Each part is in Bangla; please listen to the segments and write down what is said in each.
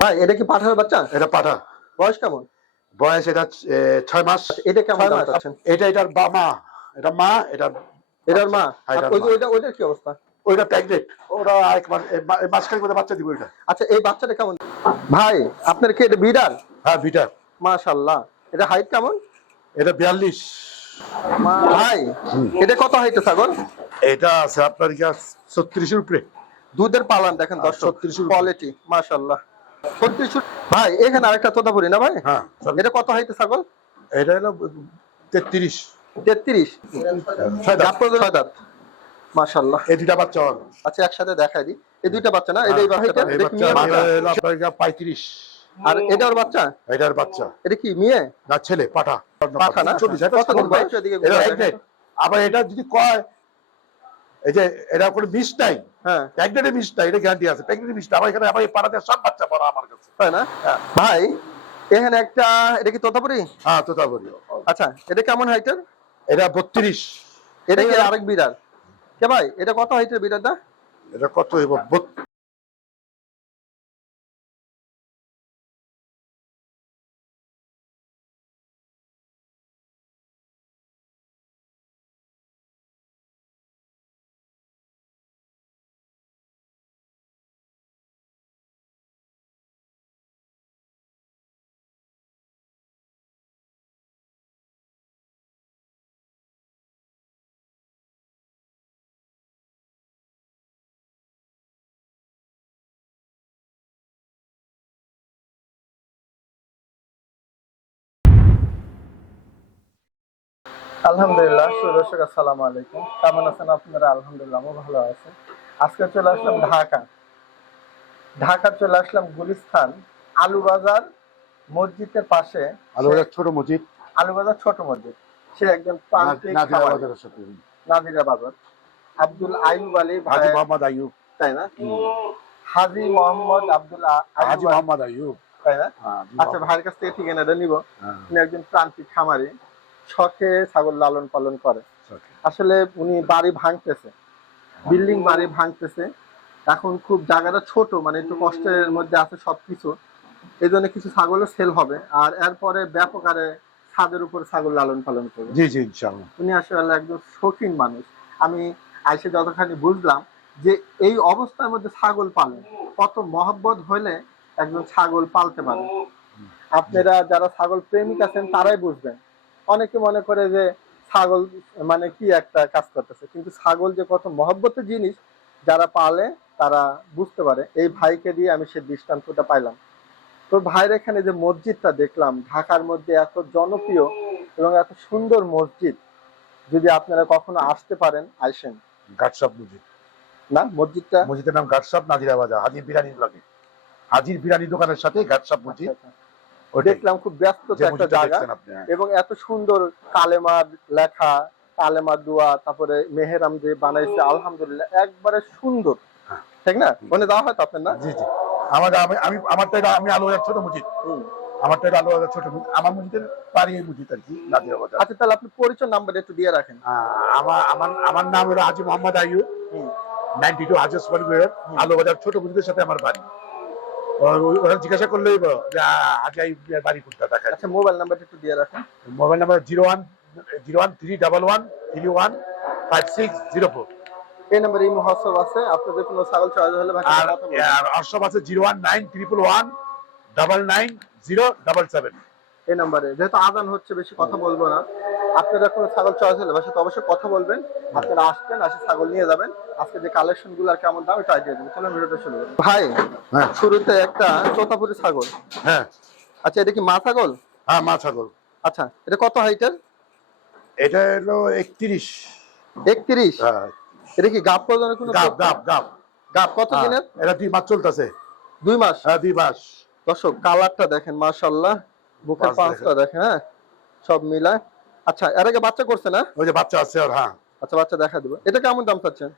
ভাই এটা কি পাঠার বাচ্চা? এটা পাঠা। বয়স কেমন? বয়স এটা ছয় মাস। এটা কেমন? এটা এটার বা মা। এটা মা এটা এটার মা? হ্যাঁ, যে মা। ওইটা ওইটার কি অবস্থা? ওইটা প্যাকেট ওরা এক মাস এ, মাসখানেক মধ্যে বাচ্চা দিব আচ্ছা এই বাচ্চাটা কেমন? ভাই আপনার কি এটা বিডার হ্যাঁ বিটার মাশাআল্লাহ। এটা হাইট কেমন? এটা বিয়াল্লিশ। ভাই এটা কত হাইটে ছাগল? এটা আছে আপনার কি ছত্রিশের উপরে। দুধের পালান দেখেন হ্যাঁ, দর্শক কোয়ালিটি ছত্রিশ ভাই এখানে আরেকটা তোতাপুরি না ভাই? হ্যাঁ এটা কত হাইটে ছাগল? এটা হলো তেত্রিশ। এই দুটা বাচ্চা আচ্ছা একসাথে দেখাই দিই। এই দুইটা বাচ্চা না? এই পঁয়ত্রিশ। আর বাচ্চা? এটার বাচ্চা। এটা কি মেয়ে? না ছেলে পাঠা। পাঠা না? কত? এদিকে আবার এটা যদি কয় এই যে এটা কোনো বিষ নাই। হ্যাঁ। প্যাকেটে বিষ নাই এটা গ্যারান্টি আছে। প্যাকেটে বিষ আমার এখানে আমার এই পাড়াতে সব বাচ্চা পড়া আমার কাছে। তাই না? হ্যাঁ। ভাই এখানে একটা এটা কি তোতাপুরি? হ্যাঁ তো আচ্ছা এটা কেমন হাইটের এটা বত্রিশ। এটা কি আরেক বিড়াল? কে ভাই এটা কত হাইটের বিড়ালটা? এটা কত হইব? আলহামদুলিল্লাহ সুদর্শক আসসালামু আলাইকুম। কেমন আছেন আপনারা? আলহামদুলিল্লাহ আমি ভালো আছি। আজকে চলে আসলাম ঢাকা। ঢাকা চলে আসলাম গুলিস্তান আলুবাজার মসজিদের পাশে। ছোট মসজিদ। আলুবাজার ছোট মসজিদ। সে একজন নাদিরা বাজার। আব্দুল আইয়ুব আলী হাজি মোহাম্মদ আইয়ুব। তাই না? হাজি মোহাম্মদ আব্দুল হাজি মোহাম্মদ আইয়ুব। তাই না? হ্যাঁ, আচ্ছা ভাইয়ের কাছ থেকে ঠিকানাটা নিব। হ্যাঁ, একজন প্রান্তিক খামারি। শখে ছাগল লালন পালন করে। আসলে উনি বাড়ি ভাঙতেছে। বিল্ডিং বাড়ি ভাঙতেছে। এখন খুব জায়গাটা ছোট মানে একটু কষ্টের মধ্যে আছে সবকিছু। এই জন্য কিছু ছাগলও সেল হবে। আর এরপরে ব্যাপক আরে ছাদের উপর ছাগল লালন পালন করবে। জি জি ইনশাআল্লাহ। উনি আসলে একজন শৌখিন মানুষ। আমি আইসে যতখানি বুঝলাম যে এই অবস্থার মধ্যে ছাগল পালন কত মহব্বত হলে একজন ছাগল পালতে পারে। আপনারা যারা ছাগল প্রেমিক আছেন তারাই বুঝবেন। অনেকে মনে করে যে ছাগল মানে কি একটা কাজ করতেছে কিন্তু ছাগল যে কত মহব্বতের জিনিস যারা পালে তারা বুঝতে পারে। এই ভাইকে দিয়ে আমি সে দৃষ্টান্তটা পাইলাম। তো ভাইয়ের এখানে যে মসজিদটা দেখলাম ঢাকার মধ্যে এত জনপ্রিয় এবং এত সুন্দর মসজিদ যদি আপনারা কখনো আসতে পারেন আইসেন। গাটসাপ মসজিদ। না মসজিদটা? মসজিদের নাম গাটসাপ নাজিরা বাজার হাজির বিরানি লাগে হাজির বিরানি দোকানের সাথে গাটসাপ মসজিদ। আচ্ছা, আচ্ছা। দেখলাম খুব ব্যস্ত একটা জায়গা। হ্যাঁ। এবং এত সুন্দর কালেমার লেখা কালেমার দোয়া তারপরে মেহেরাম যে বানাইছে আলহামদুলিল্লাহ একবারে সুন্দর। হ্যাঁ। ঠিক না? ওখানে যাওয়া হয় তো আপনার না? জি জি। আমার আমি আমি আমারটা এটা আমি আলু ছোট আলু ছোট আমার মসজিদের পারি এই মসজিদ আর কি আচ্ছা তাহলে আপনি পরিচয় নাম্বার একটু দিয়ে রাখেন। আমার আমার আমার নাম হলো হাজি মোহাম্মদ আইয়ুব। নাইনটি টু হাজি ওসমান গুয়ের হুম। আলু বাজার ছোট মসজিদের সাথে আমার বাড়ি। ওর- জিজ্ঞাসা করলেই আহ, বাড়ি কোনটা দেখা আচ্ছা মোবাইল নাম্বারটা একটু দিয়ে রাখেন। Mobile number zero one zero one three double one three one five six zero four. এই নাম্বারে এই মহোৎসব আছে আপনাদের কোনো ছাগল চয়েস হলে আর অসব আছে zero one nine triple one double nine zero double seven. এই নাম্বারে যেহেতু আদান হচ্ছে বেশি কথা বলব না। আপনারা কোনো ছাগল চয়েস হলে সাথে অবশ্যই কথা বলবেন। আপনারা আসবেন আসে ছাগল নিয়ে যাবেন। আজকে যে কালেকশনগুলো আর কেমন দাম এটা আইডিয়া দেবেন চলুন ভিডিওটা শুরু করি। ভাই হ্যাঁ। শুরুতে একটা তোতাপুরি ছাগল। হ্যাঁ। আচ্ছা এটা কি মা ছাগল? হ্যাঁ মা ছাগল। আচ্ছা এটা কত হাইটের এটা হলো একত্রিশ। একত্রিশ? হ্যাঁ। এটা কি গাপ প্রজনের কোনো গাপ গাপ গাপ। গাপ কত হ্যাঁ, দিনের? এটা দুই মাস চলতেছে। দুই মাস? হ্যাঁ দুই মাস। দর্শক কালারটা দেখেন মাশাল্লাহ বুকের পাঁচ পাঁচটা দেখেন হ্যাঁ? সব মিলায়। আচ্ছা এর আগে বাচ্চা করছে না? ওই যে বাচ্চা আছে আর হ্যাঁ। আচ্ছা বাচ্চা দেখা দেবো। এটা কেমন দাম চাচ্ছেন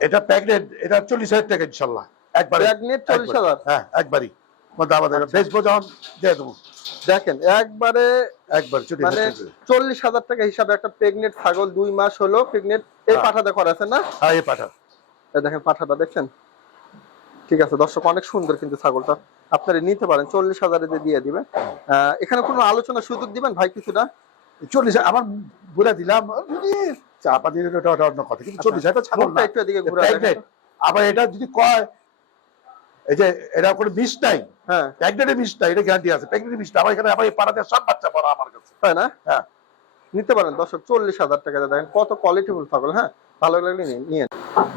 এটা প্যাকেট এটা চল্লিশ হাজার টাকা ইনশাল্লাহ একবারে। প্রেগনেন্ট চল্লিশ। হাজার? হ্যাঁ একবারই। দেবো। দেখেন একবারে একবার মানে। চল্লিশ হাজার টাকা হিসাবে একটা প্রেগনেন্ট ছাগল দুই মাস হলো প্রেগনেন্ট এই। পাঠাটা করাছেন না? হ্যাঁ এই পাঠা দেখেন পাঠাটা দেখছেন? ঠিক আছে দর্শক অনেক সুন্দর কিন্তু ছাগলটা। আপনারা নিতে পারেন চল্লিশ হাজারে দিয়ে দিবেন এখানে কোনো আলোচনা সুযোগ দিবেন ভাই কিছুটা? চল্লিশ বলে দিলাম চা ওটা অন্য কথা। কিন্তু চল্লিশ হাজার ছাগল একটু এদিকে আবার এটা যদি কয় এই যে এটা কোনো নাই। হ্যাঁ। নাই এটা গ্যারান্টি আছে। আমার এখানে আমার এই পাড়াতে সব বাচ্চা পড়া আমার কাছে। তাই না? হ্যাঁ। নিতে পারেন দর্শক চল্লিশ হাজার টাকা দেখেন কত কোয়ালিটিফুল ছাগল হ্যাঁ? ভালো লাগলে নিয়ে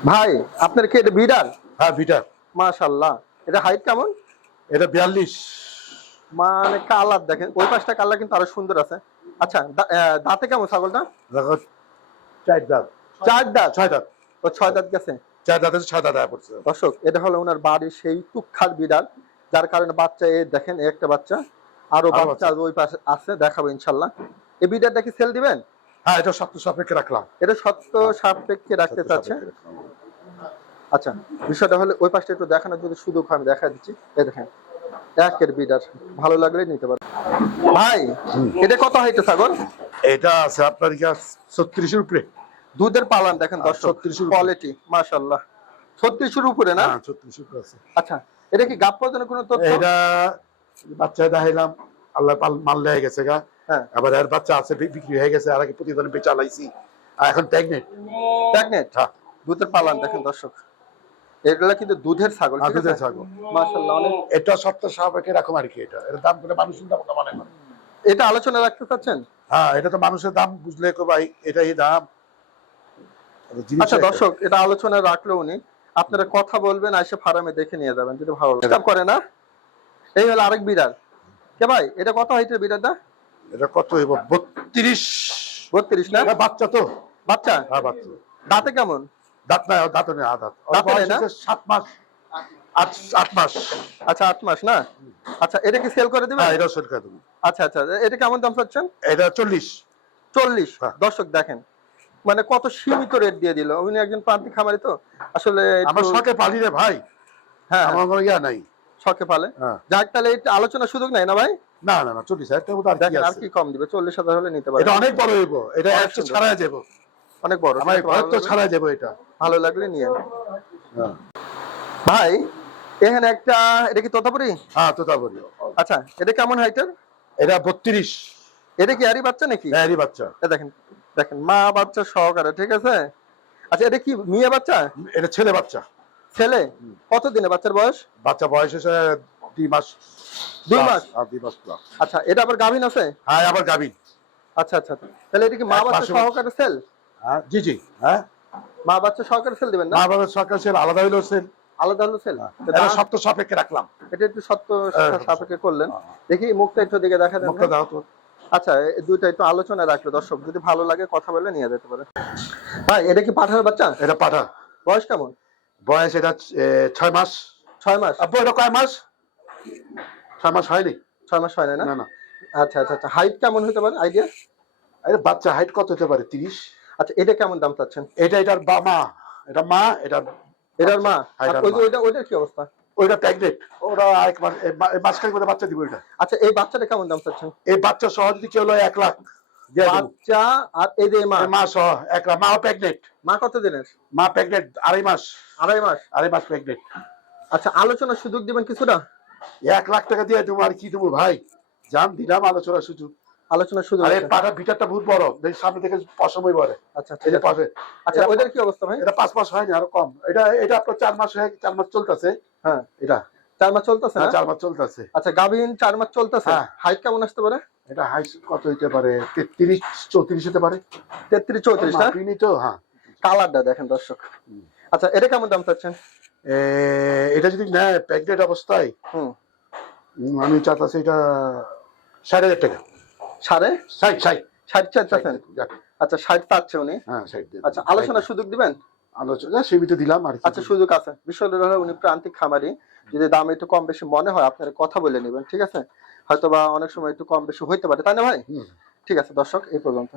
ভাই আপনার কি এটা বিডার হ্যাঁ ভিটার মাশাল্লাহ এটা হাইট কেমন? এটা বিয়াল্লিশ। মানে কালার দেখেন ওই পাশটা কালার কিন্তু আরও সুন্দর আছে। আচ্ছা দাঁতে কেমন ছাগলটা? দেখো চার দাঁত। চার দাঁত? ছয় দাঁত। ও ছয় দাঁত গেছে? চার দাঁত আছে ছয় দাঁত পড়ছে। দর্শক এটা হলো ওনার বাড়ির সেই বিড়াল যার কারণে বাচ্চা এ দেখেন একটা বাচ্চা। আরও বাচ্চা ওই পাশে আছে দেখাবো ইনশাল্লাহ। এই বিড়ালটা কি সেল দিবেন? হ্যাঁ এটা সত্য সাপেক্ষে রাখলাম। এটা সত্য সাপেক্ষে রাখতে চাচ্ছে? আচ্ছা বিষয়টা হলে ওই পাশটা একটু দেখানোর যদি সুযোগ হয় আমি দেখা দিচ্ছি। এই দেখেন একের বিডার ভালো লাগলে নিতে পারেন ভাই এটা কত ছাগল এটা আছে আপনার কি ছত্রিশের উপরে? দুধের পালান দেখেন আর দর্শক 36 উপরে। কোয়ালিটি মাশাল্লাহ ছত্রিশের উপরে না? হ্যাঁ ছত্রিশের উপরে আছে। আচ্ছা এটা কি গাপ পর্যন্ত কোনো তথ্য? এটা বাচ্চা দেখাইলাম আল্লাহ পাল মাল লেগে গেছে গা। হ্যাঁ। আবার এর বাচ্চা আছে বিক্রি হয়ে গেছে আর আগে প্রতিদিন বেচা লাইছি আর এখন প্রেগনেন্ট প্রেগনেন্ট হ্যাঁ। দুধের পালান দেখেন দর্শক। এগুলা কিন্তু দুধের ছাগল দুধের ছাগল। মাশাআল্লাহ অনেক এটা সপ্তাহ সাপেক্ষে রাখুন আর কি এটা। এর দাম করে মানুষ মানে না এটা আলোচনা রাখতে চাচ্ছেন? হ্যাঁ এটা তো মানুষের দাম বুঝলে কো ভাই এটাই দাম। আচ্ছা দর্শক এটা আলোচনা রাখল উনি। আপনারা কথা বলবেন এসে ফার্মে দেখে নিয়ে যাবেন যদি ভালো লাগে। করে না? এই হলো আরেক বিড়াল। কে ভাই এটা কত হাইটের বিড়ালটা? এটা কত হইব? বত্রিশ। বত্রিশ না? বাচ্চা তো। বাচ্চা? হ্যাঁ বাচ্চা। দাঁতে কেমন? দাঁত নাই দাঁত না? সাত মাস। আট আট মাস। আচ্ছা আট মাস না? আচ্ছা এটা কি সেল করে দিবেন? হ্যাঁ এটা সরকার দেবো। আচ্ছা আচ্ছা এটা কেমন দাম চাচ্ছেন? এটা চল্লিশ। চল্লিশ? হ্যাঁ। দর্শক দেখেন মানে কত সীমিত রেট দিয়ে দিল। উনি একজন প্রান্তিক খামারি তো। আসলে আমার শখে পালি রে ভাই। হ্যাঁ আমার কোনো ইয়া নাই। শখে পালে? হ্যাঁ। যাক তাহলে এটা আলোচনার সুযোগ নাই না ভাই? না না না চল্লিশ হাজার টাকা আর কি দেখেন আর কি কম দিবে? চল্লিশ হাজার হলে নিতে পারে এটা অনেক বড় হইব। এটা একশো। ছাড়া যাব। অনেক বড় আমার ঘর তো ছাড়া যাব এটা। ভালো লাগলে নিয়ে হ্যাঁ। ভাই এখানে একটা এটা কি তোতাপুরি? হ্যাঁ তো তা বলি আচ্ছা এটা কেমন হাইটের এটা বত্রিশ। এটা কি আরই বাচ্চা নাকি? হ্যাঁ বাচ্চা। দেখেন দেখেন মা বাচ্চা সহকারে ঠিক আছে? আচ্ছা এটা কি মেয়ে বাচ্চা? এটা ছেলে বাচ্চা। ছেলে? কত দিনে বাচ্চার বয়স? বাচ্চা বয়স হয়েছে দুই মাস দুই মাস? হ্যাঁ দুই মাস আচ্ছা এটা আবার গাভিন আছে? হ্যাঁ আবার গাভিন। আচ্ছা আচ্ছা আচ্ছা। তাহলে এটা কি মা বাচ্চা সহকারে সেল হ্যাঁ? জি জি হ্যাঁ? মা বাচ্চা সহকারে সেল দিবেন না? মা বাবার সরকার ছেলে আলাদা হইল সেল। আলাদা হলো সেল? এটা সপ্তাহ সাপেক্ষে রাখলাম। এটা একটু সত্য হ্যাঁ, সাপেক্ষে। করলেন। হ্যাঁ। দেখি মুখটা একটু দিকে দেখা দেন মুখটা দাও তো। আচ্ছা দুইটা একটু আলোচনা রাখল। দর্শক যদি ভালো লাগে কথা বলে নিয়ে যেতে পারে। ভাই এটা কি পাঠার বাচ্চা? এটা পাঠা বয়স কেমন? বয়স এটা ছয় মাস। ছয় মাস। আব্বু এটা কয় মাস? ছয় মাস হয়নি। ছয় মাস হয় না না? না না। আচ্ছা আচ্ছা আচ্ছা। হাইট কেমন হতে পারে? আইডিয়া আরে বাচ্চা হাইট কত হতে পারে? তিরিশ? আচ্ছা এটা কেমন দাম চাচ্ছেন? এটা এটার বা মা এটা মা এটা এটার মা? হ্যাঁ, ওই ওইটা ওইটার কি অবস্থা? ওইটা প্রেগনেন্ট ওরা এক মাস মাসখানেক মধ্যে বাচ্চা দিব এটা আচ্ছা এই বাচ্চাটা কেমন দাম চাচ্ছেন? এই বাচ্চা সহ যদি কেউ লয় এক লাখ বাচ্চা আর এই যে মা? মা সহ এক লাখ। মাও প্রেগনেন্ট মা কত দিনের? মা প্রেগনেন্ট আড়াই মাস। আড়াই মাস? আড়াই মাস প্রেগনেন্ট আচ্ছা আলোচনার সুযোগ দিবেন কিছুটা? এক লাখ টাকা দিয়ে দেবো আর কি দেবো ভাই? জান দিলাম আলোচনা সুযোগ। আলোচনার সুযোগ আরে পাটা ভিটারটা বহুত বড় এই সামনে থেকে পশমই বড় আচ্ছা এই আছে পাশে। আচ্ছা ওইটার কি অবস্থা ভাই? এটা পাঁচ মাস হয়নি আরও কম। এটা এটা আপনার চার মাস হয়ে চার মাস চলতেছে। হ্যাঁ। এটা। চার মাস চলতেছে হ্যাঁ না চার মাস চলতেছে। আচ্ছা গাভিন চার মাস চলতেছে? হ্যাঁ। হাইট কেমন আসতে পারে? এটা হাই কত হইতে পারে? তেত্রিশ চৌত্রিশ হতে পারে। তেত্রিশ চৌত্রিশ না মাপিনি তো হ্যাঁ। কালারটা দেখেন দর্শক। আচ্ছা এটা কেমন দাম চাচ্ছেন? এটা যদি নেয় প্রেগনেন্ট অবস্থায় হুম। আমি চাচ্ছি এটা ষাট হাজার টাকা। সাড়ে? ষাট ষাট। ষাট চাচ্ছেন? আচ্ছা ষাট চাচ্ছে উনি। হ্যাঁ ষাট আচ্ছা। আলোচনার সুযোগ দিবেন? আলোচনা সীমিত দিলাম আর আচ্ছা সুযোগ আছে। বিষয়টা হলো উনি প্রান্তিক খামারি। যদি দাম একটু কম বেশি মনে হয় আপনারা কথা বলে নেবেন ঠিক আছে? হয়তো বা অনেক সময় একটু কম বেশি হইতে পারে। তাই না ভাই? ঠিক আছে দর্শক এই পর্যন্ত।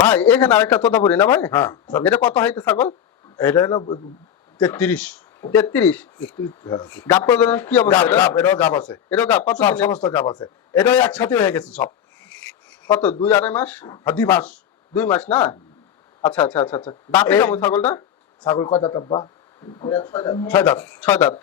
ভাই এখানে আরেকটা তোতাপুরি না ভাই? হ্যাঁ এটা কত হাইতে ছাগল? এটা হলো তেত্রিশ। তেত্রিশ। হ্যাঁ। গাপ কি অবস্থা এটাও গাব আছে। এটাও গাপ সমস্ত গাব আছে। এটাও একসাথে হয়ে গেছে সব। কত? দুই আড়াই মাস? আর দুই মাস। দুই মাস না? আচ্ছা আচ্ছা আচ্ছা আচ্ছা। দাঁতে কেমন ছাগলটা? ছাগল কয়টা তাব্বা ছয় দাঁত। ছয় দাঁত।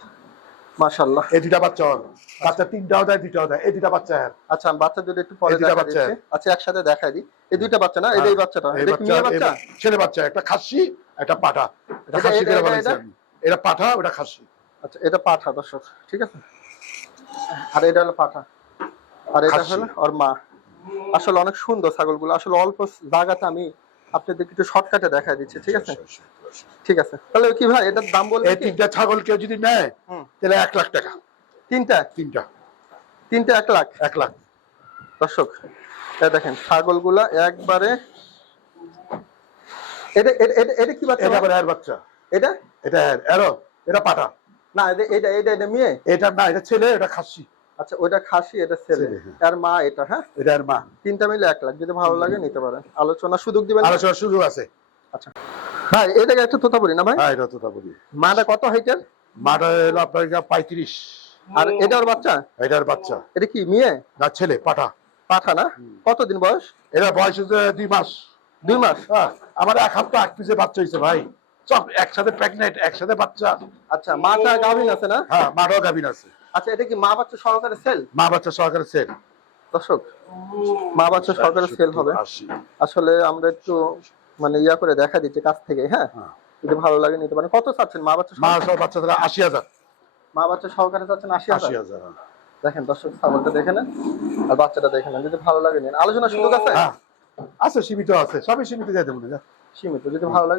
মাশাল্লাহ এই দুটা বাচ্চা ওর। বাচ্চা তিনটাও দেয় দুটাও দেয়। এই দুটা বাচ্চা এর। আচ্ছা আমি বাচ্চা দুটো একটু পরে দেখা বাচ্চা। দিচ্ছি আচ্ছা একসাথে দেখাই দিই। এই দুইটা বাচ্চা না? এই এই বাচ্চাটা। এই এটা কি বাচ্চা মেয়ে বাচ্চা। ছেলে বাচ্চা একটা খাসি একটা পাঠা। এটা খাসি এটা- করে আমি। এটা পাঠা ওটা খাসি। আচ্ছা এটা পাঠা দর্শক। ঠিক আছে? আর এটা হলো পাঠা। আর এটা হলো ওর মা। আসলে অনেক সুন্দর ছাগলগুলো। আসলে অল্প জায়গাতে আমি আপনাদের একটু শর্টকাটে দেখাই দিচ্ছি ঠিক আছে? ঠিক আছে। তাহলে কি ভাই এটার দাম বলবেন এই তিনটা ছাগল কেউ যদি নেয় তাহলে এক লাখ টাকা। তিনটা? তিনটা। তিনটা এক লাখ? এক লাখ। দর্শক দেখেন ছাগলগুলা একবারে এটা এটা- এটা- কি বাচ্চা? এটা এর বাচ্চা। এটা? এটা এরো এটা পাঠা না এটা এটা এটা এটা মেয়ে? এটা না এটা ছেলে এটা খাসি। আচ্ছা ওইটা খাসি এটা ছেলে। হ্যাঁ। আর মা এটা হ্যাঁ? এটা মা। তিনটা মিলে এক লাখ। যদি ভালো লাগে নিতে পারেন। আলোচনা সুযোগ দিবেন? আলোচনা শুরু আছে। আচ্ছা। ভাই এটাকে একটা না ভাই? হ্যাঁ এটা মাটা কত হাইটের? মাটা এলো আপনার পঁয়ত্রিশ। আর এটার বাচ্চা? এটার বাচ্চা। এটা কি মেয়ে? না ছেলে পাঠা পাঠা না? কতদিন বয়স? এটা বয়স হচ্ছে দুই মাস। দুই মাস? হ্যাঁ, আমার এক সপ্তাহ এক পিসে বাচ্চা হয়েছে ভাই। সব একসাথে প্রেগনেন্ট একসাথে বাচ্চা। আচ্ছা মাটা গাভিন আছে না? হ্যাঁ মাটাও গাভিন আছে। আচ্ছা এটা কি মা বাচ্চা সহকারে সেল মা বাচ্চা সহকারে সেট দর্শক মা বাচ্চা সহকারে সেল হবে। আসলে আমরা একটু মানে ইয়া করে দেখা দিচ্ছি কাছ থেকে হ্যাঁ? হ্যাঁ। যদি ভালো লাগে নিতে পারেন। কত চাচ্ছেন মা বাচ্চা মা সহকারে? সব বাচ্চাদের আশি হাজার। মা বাচ্চা সহকারে চাচ্ছেন আশি হাজার? আশি হাজার হ্যাঁ। দেখেন দর্শক ছাগলটা দেখে নেন আর বাচ্চাটা দেখে নেন। যদি ভালো লাগে নিন। আলোচনা সুযোগ আছে? হ্যাঁ। আছে সীমিত আছে। সবই সীমিত দিয়ে দেবো না সীমিত। যদি ভালো লাগে